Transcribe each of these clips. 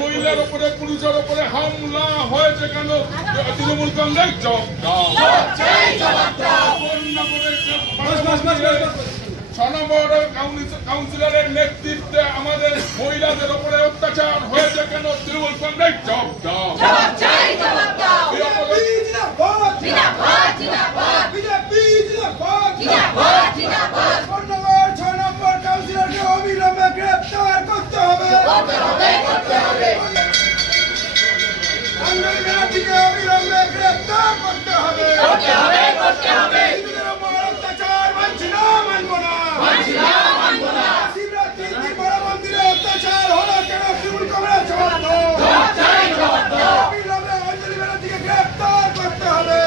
মহিলার উপরে পুলিশের উপরে হামলা হয়েছে কেন? তৃণমূল কংগ্রেস জবাব দাও। 6 নম্বর কাউন্সিলরের নেতৃত্বে আমাদের মহিলাদের উপরে অত্যাচার হয়েছে কেন? তৃণমূল কংগ্রেস জবাব দাও। 6 নম্বর কাউন্সিলরকে অবিলম্বে গ্রেফতার করতে হবে। অবিলম্বে গ্রেফতার করতে হবে। অত্যাচার মানছি না, মানবো না। শিবরাত্রির বড় মন্দিরে অত্যাচার হলো কেন? তৃণমূল কংগ্রেস জবাব দাও। অবিলম্বে অঞ্জলি ব্যানার্জিকে গ্রেফতার করতে হবে।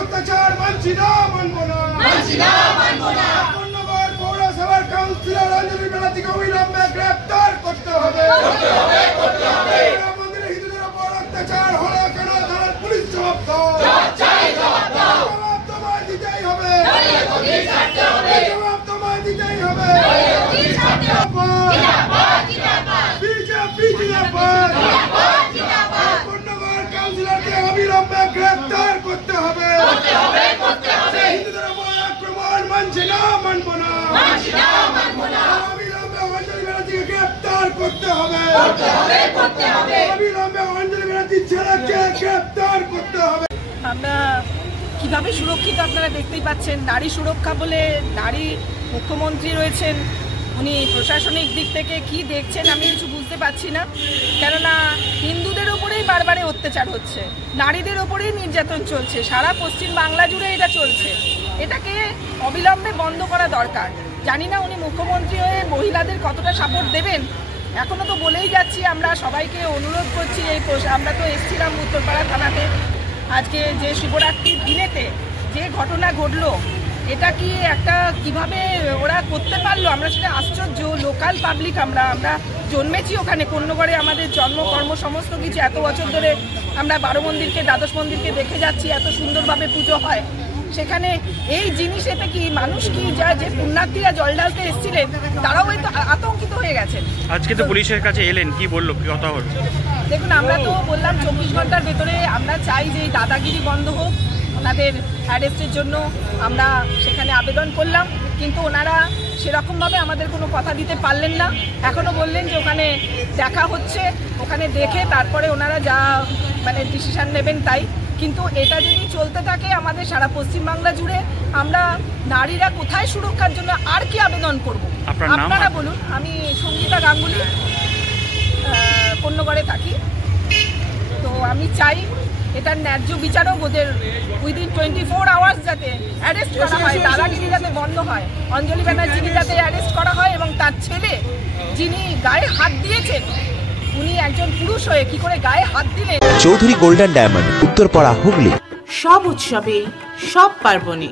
অত্যাচার মানছি না, মানবো না। 1 নম্বর পৌরসভার কাউন্সিলর অঞ্জলি ব্যানার্জিকে অবিলম্বে গ্রেফতার করতে হবে। মন্দিরে হিন্দুদের উপর অত্যাচার হলো কেন? থানার পুলিশ জবাব দাও। জবাব তোমায় দিতেই হবে। জবাব তোমায় দিতেই হবে। বিজেপি জিন্দাবাদ। 1 নম্বর কাউন্সিলরকে অবিলম্বে গ্রেফতার করতে হবে। হিন্দুদের উপর আক্রমণ মানছি না, মানবো না। অবিলম্বে অঞ্জলি ব্যানার্জিকে গ্রেফতার করতে হবে। অবিলম্বে অঞ্জলি ব্যানার্জির ছেলেকে গ্রেফতার করতে হবে। আমরা কিভাবে সুরক্ষিত আপনারা দেখতেই পাচ্ছেন। নারী সুরক্ষা বলে নারী মুখ্যমন্ত্রী রয়েছেন, উনি প্রশাসনিক দিক থেকে কি দেখছেন আমি কিছু বুঝতে পারছি না। কেননা হিন্দুদের ওপরেই বারবারে অত্যাচার হচ্ছে, নারীদের ওপরেই নির্যাতন চলছে, সারা পশ্চিম বাংলা জুড়ে এটা চলছে। এটাকে অবিলম্বে বন্ধ করা দরকার। জানি না উনি মুখ্যমন্ত্রী হয়ে মহিলাদের কতটা সাপোর্ট দেবেন। এখনও তো বলেই যাচ্ছি, আমরা সবাইকে অনুরোধ করছি, আমরা তো এসেছিলাম উত্তরপাড়া থানাতে আজকে যে শিবরাত্রির দিনেতে যে ঘটনা ঘটলো, এটা কি একটা কিভাবে ওরা করতে পারলো? আমরা সেটা আশ্চর্য। লোকাল পাবলিক, আমরা জন্মেছি ওখানে কোন্নগরে, আমাদের জন্মকর্ম সমস্ত কিছু। এত বছর ধরে আমরা 12 মন্দিরকে, দ্বাদশ মন্দিরকে দেখে যাচ্ছি, এত সুন্দরভাবে পুজো হয়। সেখানে এই জিনিস, এতে কি মানুষ কি যে পুণ্যার্থীরা জল ঢালতে এসেছিলেন তারাও হয়তো আতঙ্কিত হয়ে গেছেন। আজকে তো পুলিশের কাছে এলেন, কি বললো, কি কথা হলো? দেখুন, আমরা তো বললাম 24 ঘন্টার ভেতরে আমরা চাই যে দাদাগিরি বন্ধ হোক। ওনাদের অ্যারেস্টের জন্য আমরা সেখানে আবেদন করলাম, কিন্তু ওনারা সেরকমভাবে আমাদের কোনো কথা দিতে পারলেন না। এখনও বললেন যে ওখানে দেখা হচ্ছে, ওখানে দেখে তারপরে ওনারা যা ডিসিশন নেবেন তাই। কিন্তু এটা যদি চলতে থাকে আমাদের সারা পশ্চিমবাংলা জুড়ে, আমরা নারীরা কোথায় সুরক্ষার জন্য আর কি আবেদন করব? আপনারা বলুন। আমি সঙ্গীতা গাঙ্গুলি, কোন্নগরে থাকি। তো আমি চাই এটার ন্যায্য বিচারক, ওদের উইদিন 24 আওয়ার্স যাতে অ্যারেস্ট করা হয়, দাদাগিরি যাতে বন্ধ হয়, অঞ্জলি ব্যানার্জিকে যাতে অ্যারেস্ট করা হয়, এবং তার ছেলে যিনি গায়ে হাত দিয়েছেন, উনি একজন পুরুষ হয়ে কি করে গায়ে হাত দিলেন। Chowdhury golden diamond, Uttarpara, Hooghly. সব উৎসবে, সব পার্বণে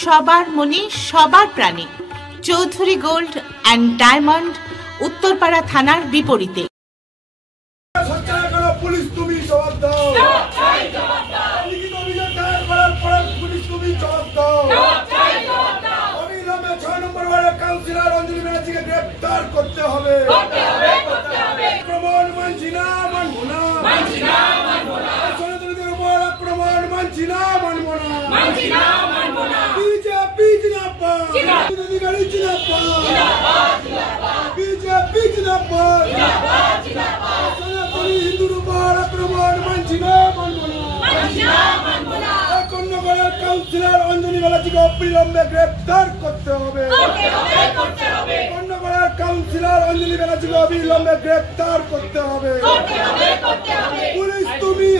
সবার মনে সবার প্রাণে Chowdhury gold and diamond, Uttarpara থানার বিপরীতে। পুলিশ তুমি জবাব দাও। লিখিত অভিযোগ দায়ের করার পর পুলিশ তুমি জবাব দাও। অবিলম্বে 6 নম্বর ওয়ার্ডের কাউন্সিলর অঞ্জলি ব্যানার্জিকে গ্রেফতার করতে হবে। আক্রমণ মানছি না, মানবো না। সনাতনীদের উপর আক্রমণ মানছি না, মানবো না। বিজেপি জিন্দাবাদ। অধিকারী জিন্দাবাদ। বিজেপি জিন্দাবাদ। হিন্দুর উপর আক্রমণ মানছি না, মানবো না। কোন্নগরের কাউন্সিলর অঞ্জলি ব্যানার্জিকে অবিলম্বে গ্রেফতার করতে হবে। কোন্নগরের কাউন্সিলর অঞ্জলি ব্যানার্জিকে অবিলম্বে গ্রেফতার করতে হবে। পুলিশ তুমি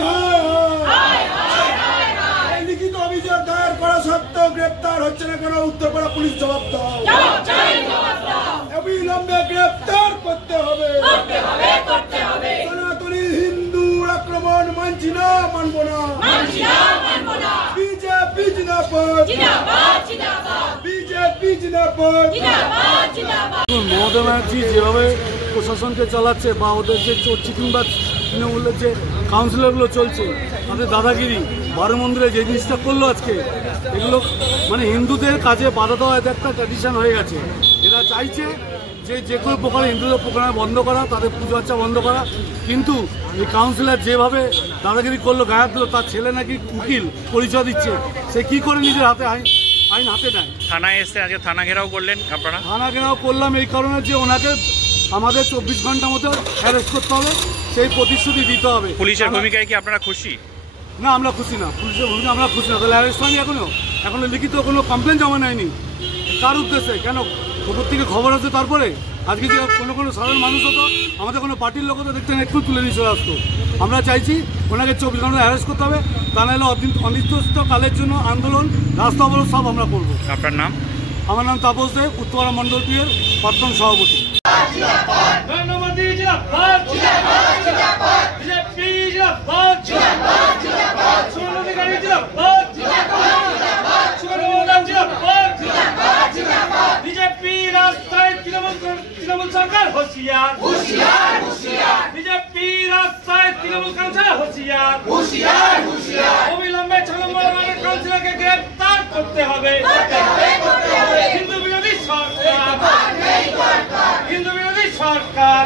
লিখিত অভিযোগ দায়ের করা সত্ত্বেও গ্রেপ্তার হচ্ছে না কেন? উত্তরপাড়া পুলিশ জবাব দাও। অবিলম্বে গ্রেপ্তার করতে হবে। সনাতনী হিন্দুর আক্রমণ মানছি না, মানবো না। বিজেপি জিন্দাবাদ, বিজেপি জিন্দাবাদ। মমতা ব্যানার্জি যেভাবে প্রশাসনকে চালাচ্ছে বা ওদের যে চোর চিটিং বা তৃণমূলের যে কাউন্সিলরগুলো চলছে, তাদের দাদাগিরি, বারো মন্দিরে যে জিনিসটা করলো আজকে, এগুলো মানে হিন্দুদের কাজে বাধা দেওয়া এটা একটা ট্র্যাডিশন হয়ে গেছে। এরা চাইছে যে কোনো প্রকারে হিন্দুদের প্রোগ্রাম বন্ধ করা, তাদের পুজো আর্চা বন্ধ করা। কিন্তু এই কাউন্সিলর যেভাবে দাদাগিরি করলো, গায়ে দিল, তার ছেলে নাকি উকিল পরিচয় দিচ্ছে, সে কি করে নিজের হাতে আইন হাতে নেয়? থানায় এসে আজকে থানা ঘেরাও করলেন আপনারা? থানা ঘেরাও করলাম এই কারণে যে ওনাকে আমাদের 24 ঘন্টার মধ্যে অ্যারেস্ট করতে হবে, সেই প্রতিশ্রুতি দিতে হবে। পুলিশের ভূমিকায় কি আপনারা খুশি? না, আমরা খুশি না। পুলিশের ভূমিকা আমরা খুশি না। তাহলে অ্যারেস্ট হয়নি এখনো লিখিত কোনো কমপ্লেন জমা নেয়নি। কার উদ্দেশ্যে? কেন খবর থেকে খবর আছে তারপরে? আজকে যে কোনো সাধারণ মানুষ হতো, আমাদের কোনো পার্টির লোক হতো, দেখতেন একটু তুলে নিয়ে চলে আসতো। আমরা চাইছি ওনাকে 24 ঘন্টা অ্যারেস্ট করতে হবে, তা নাহলে অনির্দিষ্টকালের জন্য আন্দোলন, রাস্তা অবরোধ সব আমরা করবো। আপনার নাম? আমার নাম তাপস দেব, উত্তরপাড়া মন্ডল টির প্রাক্তন সভাপতি। বিজেপি রাস্তায় তৃণমূল সরকার হুঁশিয়ার, বিজেপি রাস্তায় তৃণমূল কাউন্সিলর হুঁশিয়ার, অবিলম্বে 6 নম্বর ওয়ার্ডের কাউন্সিলরকে গ্রেপ্তার করতে হবে। হিন্দু বিরোধী সরকার,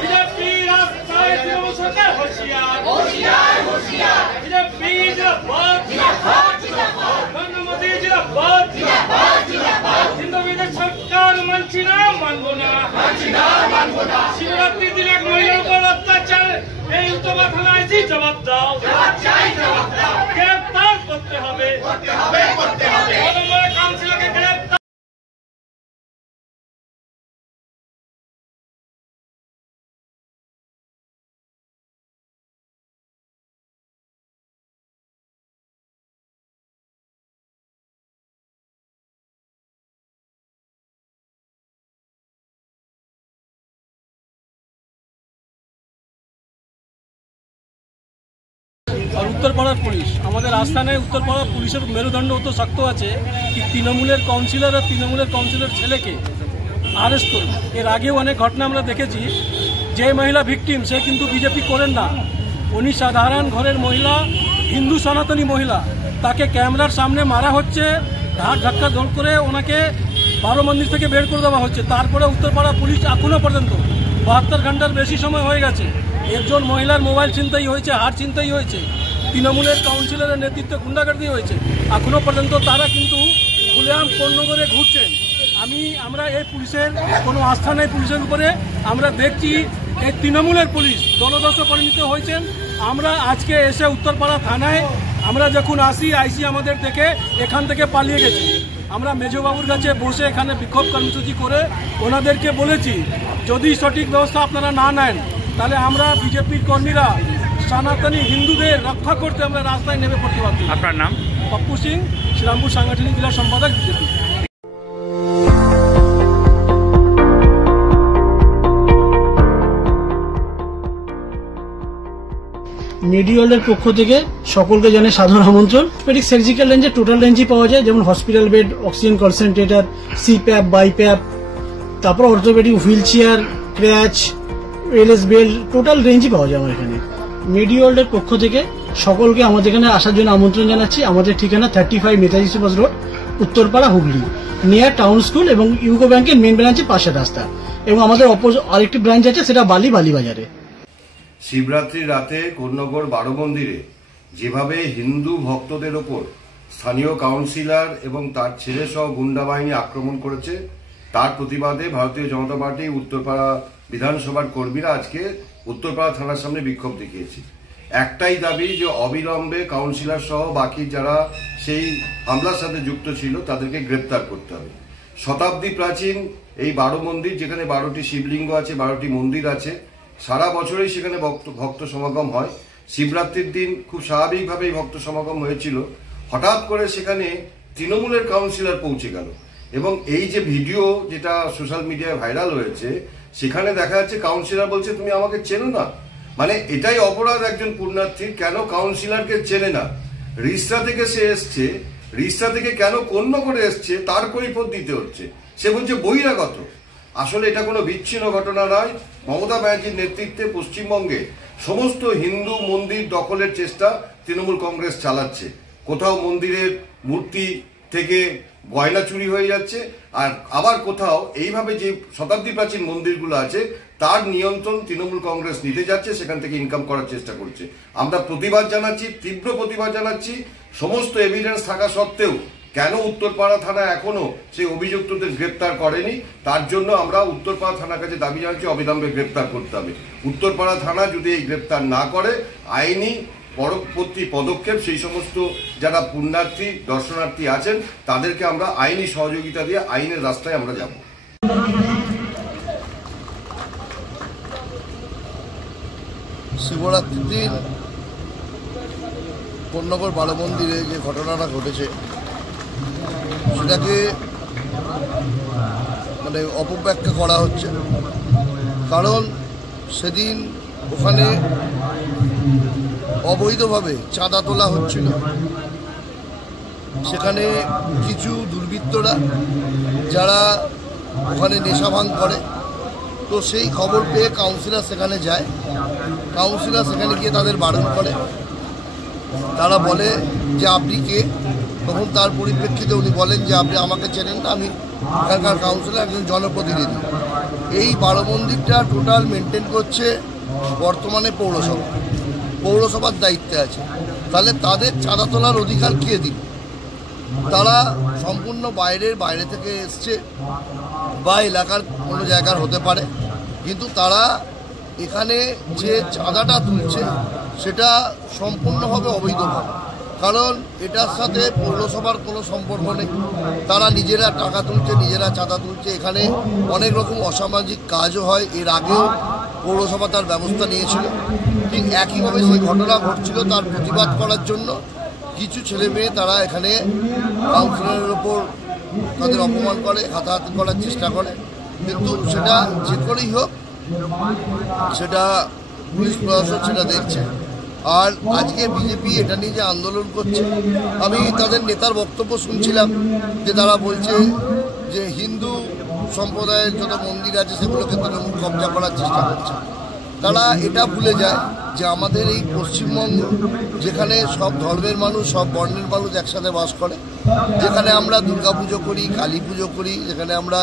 বিজেপি রাস্তায় তৃণমূল সরকার হুঁশিয়ার, বিজেপি হিন্দু বিরোধী সরকার মানছি না, মানবো না। শিবরাত্রির দিন এক মহিলার উপর অত্যাচার, এই উত্তরপাড়া থানায় জবাব দাও। গ্রেপ্তার করতে হবে, কাউন্সিলরকে গ্রেপ্তার। আর উত্তরপাড়ার পুলিশ, আমাদের আস্থানে উত্তরপাড়ার পুলিশের মেরুদণ্ড অত শক্ত আছে কি তৃণমূলের কাউন্সিলর আর তৃণমূলের কাউন্সিলর ছেলেকে আরেস্ট করবে। এর আগেও অনেক ঘটনা আমরা দেখেছি। যে মহিলা ভিকটিম, সে কিন্তু বিজেপি করেন না, উনি সাধারণ ঘরের মহিলা, হিন্দু সনাতনী মহিলা। তাকে ক্যামেরার সামনে মারা হচ্ছে, ধার ধাক্কা দৌড় করে ওনাকে 12 মন্দির থেকে বের করে দেওয়া হচ্ছে। তারপরে উত্তরপাড়া পুলিশ এখনো পর্যন্ত 72 ঘন্টার বেশি সময় হয়ে গেছে, একজন মহিলার মোবাইল ছিনতাই হয়েছে, হার ছিনতাই হয়েছে, তৃণমূলের কাউন্সিলরের নেতৃত্বে গুন্ডাগার্দি হয়েছে। এখনো পর্যন্ত তারা কিন্তু খুলেআম পণ্যগড়ে ঘুরছেন। আমরা এই পুলিশের কোনো আস্থা নেই পুলিশের উপরে। আমরা দেখছি এই তৃণমূলের পুলিশ দলদস্য পরিণত হয়েছেন। আমরা আজকে এসে উত্তরপাড়া থানায় আমরা যখন আইসি আমাদের দেখে এখান থেকে পালিয়ে গেছি। আমরা মেজবাবুর কাছে বসে এখানে বিক্ষোভ কর্মসূচি করে ওনাদেরকে বলেছি, যদি সঠিক ব্যবস্থা আপনারা না নেন, তাহলে আমরা বিজেপির কর্মীরা সনাতনী হিন্দুদের রক্ষা করতে আমরা রাস্তায় নেমে পড়তে পারছি। আপনার নাম? পপ্পু সিং, শ্রীরামপুর সাংগঠনিক জেলা সম্পাদক, বিজেপি। মেডিওয়ালের পক্ষ থেকে সকলকে জানাই সাধারণ আমন্ত্রণ। পেডিক সার্জিক্যাল রেঞ্জে টোটাল রেঞ্জই পাওয়া যায়, যেমন hospital bed, oxygen concentrator, CPAP, BiPAP, তারপর orthopaedic wheel chair, crutch, LS belt, total রেঞ্জই পাওয়া যায় আমার এখানে। মেডিওয়ালের পক্ষ থেকে সকলকে আমাদের এখানে আসার জন্য আমন্ত্রণ জানাচ্ছি। আমাদের ঠিকানা 35 Netaji Subhash road, Uttarpara, Hooghly, near town school এবং ইউকো ব্যাংকের মেন ব্রাঞ্চের পাশের রাস্তা। এবং আমাদের আরেকটি ব্রাঞ্চ আছে, সেটা বালিবাজারে। শিবরাত্রির রাতে কোন্নগর 12 মন্দিরে যেভাবে হিন্দু ভক্তদের ওপর স্থানীয় কাউন্সিলর এবং তার ছেলে সহ গুন্ডা বাহিনী আক্রমণ করেছে, তার প্রতিবাদে ভারতীয় জনতা পার্টি উত্তরপাড়া বিধানসভার কর্মীরা আজকে উত্তরপাড়া থানার সামনে বিক্ষোভ দেখিয়েছে। একটাই দাবি যে অবিলম্বে কাউন্সিলর সহ বাকি যারা সেই হামলার সাথে যুক্ত ছিল তাদেরকে গ্রেপ্তার করতে হবে। শতাব্দী প্রাচীন এই 12 মন্দির, যেখানে 12টি শিবলিঙ্গ আছে, 12টি মন্দির আছে, সারা বছরই সেখানে ভক্ত সমাগম হয়। শিবরাত্রির দিন খুব স্বাভাবিকভাবেই ভক্ত সমাগম হয়েছিল। হঠাৎ করে সেখানে তৃণমূলের কাউন্সিলর পৌঁছে গেল এবং এই যে ভিডিও যেটা সোশ্যাল মিডিয়ায় ভাইরাল হয়েছে সেখানে দেখা যাচ্ছে কাউন্সিলর বলছে তুমি আমাকে চেনো না। মানে এটাই অপরাধ একজন পুণ্যার্থীর, কেন কাউন্সিলরকে চেনে না। রিষ্টা থেকে সে এসছে, রিষ্টা থেকে কেন কন্য করে এসছে তার কৈফিয়ত দিতে হচ্ছে। সে বলছে বহিরাগত। আসলে এটা কোনো বিচ্ছিন্ন ঘটনা নয়। মমতা ব্যানার্জির নেতৃত্বে পশ্চিমবঙ্গে সমস্ত হিন্দু মন্দির দখলের চেষ্টা তৃণমূল কংগ্রেস চালাচ্ছে। কোথাও মন্দিরের মূর্তি থেকে গয়না চুরি হয়ে যাচ্ছে, আর আবার কোথাও এইভাবে যে শতাব্দী প্রাচীন মন্দিরগুলো আছে তার নিয়ন্ত্রণ তৃণমূল কংগ্রেস নিতে যাচ্ছে, সেখান থেকে ইনকাম করার চেষ্টা করছে। আমরা প্রতিবাদ জানাচ্ছি, তীব্র প্রতিবাদ জানাচ্ছি। সমস্ত এভিডেন্স থাকা সত্ত্বেও কেন উত্তরপাড়া থানা এখনো সেই অভিযুক্তদের গ্রেপ্তার করেনি, তার জন্য আমরা উত্তরপাড়া থানার কাছে দাবি জানাচ্ছি অবিলম্বে গ্রেপ্তার করতে হবে। উত্তরপাড়া থানা যদি এই গ্রেপ্তার না করে আইনি পরবর্তী পদক্ষেপ সেই সমস্ত যারা পুণ্যার্থী দর্শনার্থী আছেন তাদেরকে আমরা আইনি সহযোগিতা দিয়ে আইনের রাস্তায় আমরা যাব। শিবরাত্রির দিন কোন্নগর বারো মন্দিরে যে ঘটনাটা ঘটেছে সেটাকে মানে অপব্যাখ্যা করা হচ্ছে। কারণ সেদিন ওখানে অবৈধভাবে চাঁদা তোলা হচ্ছিল। সেখানে কিছু দুর্বৃত্তরা যারা ওখানে নেশা ভাঙ করে, তো সেই খবর পেয়ে কাউন্সিলর সেখানে যায়। কাউন্সিলর সেখানে গিয়ে তাদের বারণ করে। তারা বলে যে আপনি কে? তখন তার পরিপ্রেক্ষিতে উনি বলেন যে আপনি আমাকে চেনেন না, আমি এখানকার কাউন্সিলর, একজন জনপ্রতিনিধি। এই বারো মন্দিরটা টোটাল মেনটেন করছে বর্তমানে পৌরসভার দায়িত্বে আছে। তাহলে তাদের চাঁদা তোলার অধিকার কে দিন? তারা সম্পূর্ণ বাইরে থেকে এসছে বা এলাকার কোনো জায়গার হতে পারে, কিন্তু তারা এখানে যে চাঁদাটা তুলছে সেটা সম্পূর্ণভাবে অবৈধভাবে। কারণ এটার সাথে পৌরসভার কোনো সম্পর্ক নেই। তারা নিজেরা টাকা তুলছে, নিজেরা চাঁদা তুলছে। এখানে অনেক রকম অসামাজিক কাজও হয়। এর আগেও পৌরসভা তার ব্যবস্থা নিয়েছিল। ঠিক একইভাবে সেই ঘটনা ঘটছিল, তার প্রতিবাদ করার জন্য কিছু ছেলে মেয়ে তারা এখানে কাউন্সিলরের ওপর তাদের অপমান করে, হাতাহাতি করার চেষ্টা করে। কিন্তু সেটা যে করেই হোক সেটা পুলিশ প্রশাসন সেটা দেখছে। আর আজকে বিজেপি এটা নিয়ে যে আন্দোলন করছে, আমি তাদের নেতার বক্তব্য শুনছিলাম যে তারা বলছে যে হিন্দু সম্প্রদায়ের যত মন্দির আছে সেগুলোকে তৃণমূল কবজা করার চেষ্টা করছে। তারা এটা ভুলে যায় যে আমাদের এই পশ্চিমবঙ্গ, যেখানে সব ধর্মের মানুষ, সব বর্ণের মানুষ একসাথে বাস করে, যেখানে আমরা দুর্গা পুজো করি, কালী পুজো করি, যেখানে আমরা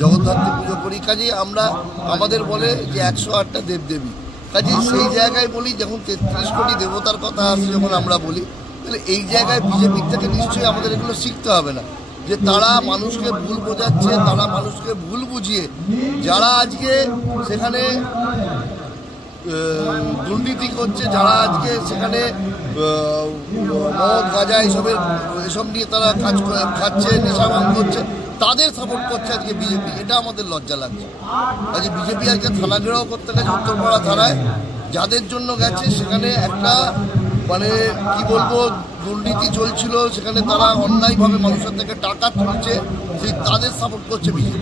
জগদ্ধাত্রী পুজো করি, কাজেই আমরা আমাদের বলে যে 108টা দেবদেবী। কাজেই সেই জায়গায় বলি যখন 33 কোটি দেবতার কথা আসছে, যখন আমরা বলি, তাহলে এই জায়গায় বিজেপির থেকে নিশ্চয়ই আমাদের এগুলো শিখতে হবে না, যে তারা মানুষকে ভুল বোঝাচ্ছে, তারা মানুষকে ভুল বুঝিয়ে যারা আজকে সেখানে দুর্নীতি করছে, যারা আজকে সেখানে মদ গাঁজা এসব নিয়ে তারা কাজ খাচ্ছে, নেশাভান করছে, তাদের সাপোর্ট করছে আজকে বিজেপি। এটা আমাদের লজ্জা লাগছে। আজকে বিজেপি আজকে থানা ঘেরাও করতে গেছে উত্তরপাড়া থানায়, যাদের জন্য গেছে সেখানে একটা মানে কি বলবো দুর্নীতি চলছিল, সেখানে তারা অন্যায়ভাবে মানুষের থেকে টাকা তুলছে, সেই তাদের সাপোর্ট করছে বিজেপি।